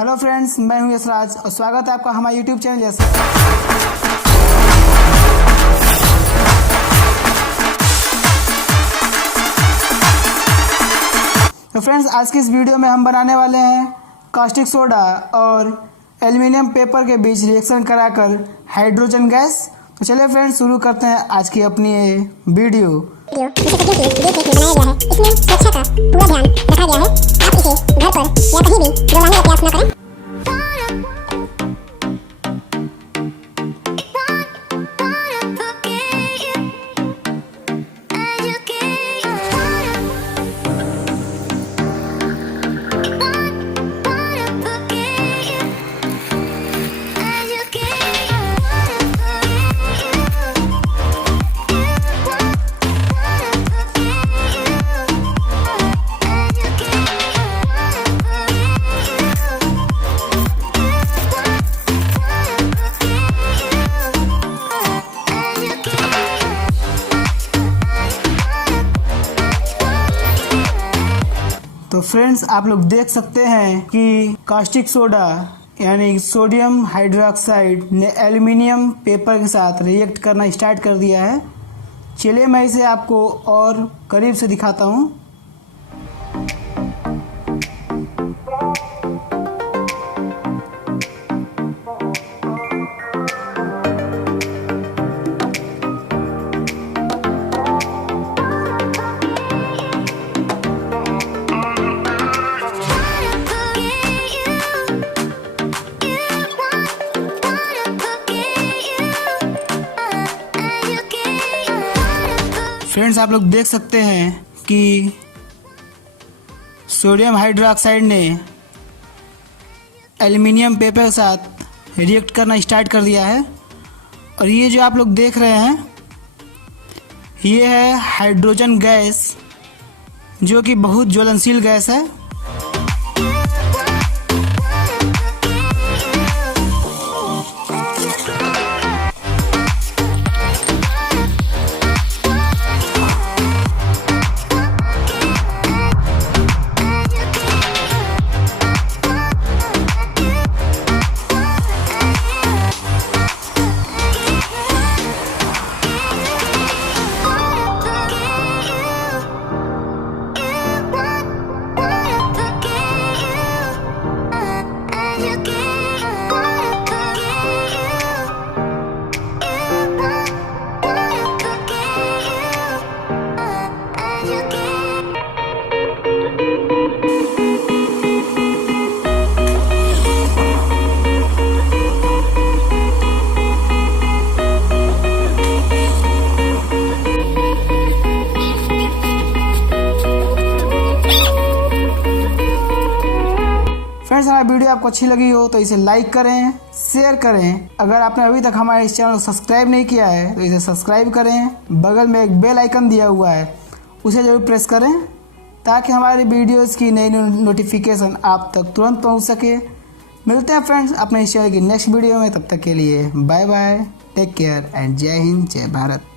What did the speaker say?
Hello friends, मैं हूं यशराज और स्वागत है आपका हमारे यूट्यूब चैनल यस। तो फ्रेंड्स, आज की इस वीडियो में हम बनाने वाले हैं कास्टिक सोडा और एल्युमिनियम पेपर के बीच रिएक्शन कराकर हाइड्रोजन गैस। तो चलिए फ्रेंड्स, शुरू करते हैं आज की अपनी ये वीडियो। बनाया गया है। इसमें सुरक्षा का पूरा ध्यान रखा गया है। आप इसे घर पर या कहीं भी जलाने का प्रयास न करें। तो फ्रेंड्स, आप लोग देख सकते हैं कि कास्टिक सोडा यानी सोडियम हाइड्रोक्साइड ने एल्युमिनियम पेपर के साथ रिएक्ट करना स्टार्ट कर दिया है। चलिए मैं इसे आपको और करीब से दिखाता हूँ। फ्रेंड्स, आप लोग देख सकते हैं कि सोडियम हाइड्रोक्साइड ने एल्युमिनियम पेपर के साथ रिएक्ट करना स्टार्ट कर दिया है। और ये जो आप लोग देख रहे हैं, ये है हाइड्रोजन गैस, जो कि बहुत ज्वलनशील गैस है। फ्रेंड्स, हमारी वीडियो आपको अच्छी लगी हो तो इसे लाइक करें, शेयर करें। अगर आपने अभी तक हमारे इस चैनल को सब्सक्राइब नहीं किया है तो इसे सब्सक्राइब करें। बगल में एक बेल आइकन दिया हुआ है, उसे जरूर प्रेस करें ताकि हमारी वीडियोस की नई नोटिफिकेशन आप तक तुरंत पहुंच सके। मिलते हैं फ्रेंड्स अपने इस चैनल की नेक्स्ट वीडियो में। तब तक के लिए bye bye, take care and जय हिंद, जय भारत।